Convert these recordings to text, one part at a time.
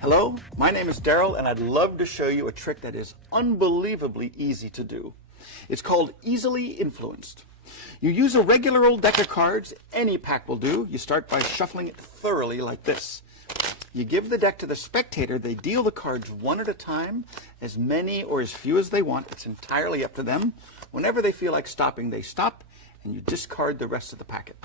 Hello, my name is Daryl, and I'd love to show you a trick that is unbelievably easy to do. It's called easily influenced. You use a regular old deck of cards, any pack will do. You start by shuffling it thoroughly like this. You give the deck to the spectator, they deal the cards one at a time, as many or as few as they want. It's entirely up to them. Whenever they feel like stopping, they stop, and you discard the rest of the packet.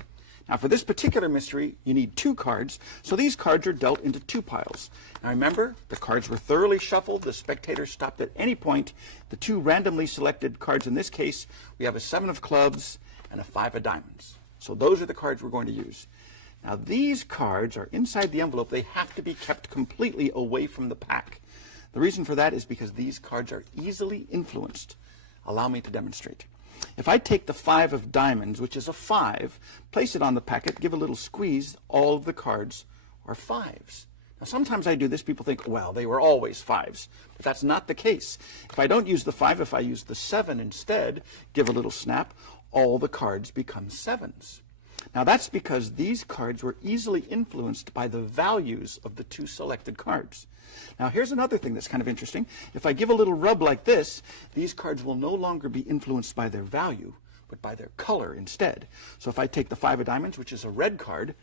Now for this particular mystery, you need 2 cards, so these cards are dealt into 2 piles. Now remember, the cards were thoroughly shuffled, the spectator stopped at any point. The 2 randomly selected cards in this case, we have a 7 of clubs and a 5 of diamonds. So those are the cards we're going to use. Now these cards are inside the envelope. They have to be kept completely away from the pack. The reason for that is because these cards are easily influenced. Allow me to demonstrate. If I take the 5 of diamonds, which is a 5, place it on the packet, give a little squeeze, all of the cards are 5s. Now sometimes I do this, people think, well, they were always 5s, but that's not the case. If I don't use the 5, if I use the 7 instead, give a little snap, all the cards become 7s. Now that's because these cards were easily influenced by the values of the 2 selected cards. Now here's another thing that's kind of interesting. If I give a little rub like this, these cards will no longer be influenced by their value, but by their color instead. So if I take the 5 of diamonds, which is a red card,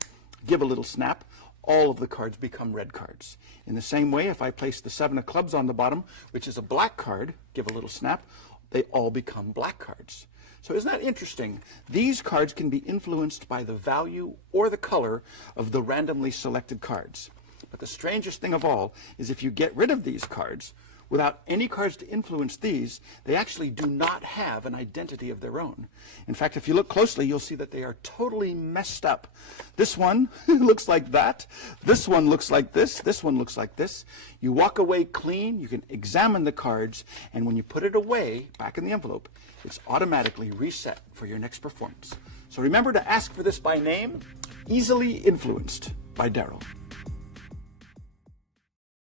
give a little snap, all of the cards become red cards. In the same way, if I place the 7 of clubs on the bottom, which is a black card, give a little snap, they all become black cards. So isn't that interesting? These cards can be influenced by the value or the color of the randomly selected cards. But the strangest thing of all is if you get rid of these cards, without any cards to influence these, they actually do not have an identity of their own. In fact, if you look closely, you'll see that they are totally messed up. This one looks like that. This one looks like this. This one looks like this. You walk away clean. You can examine the cards. And when you put it away, back in the envelope, it's automatically reset for your next performance. So remember to ask for this by name, Easily Influenced by Daryl.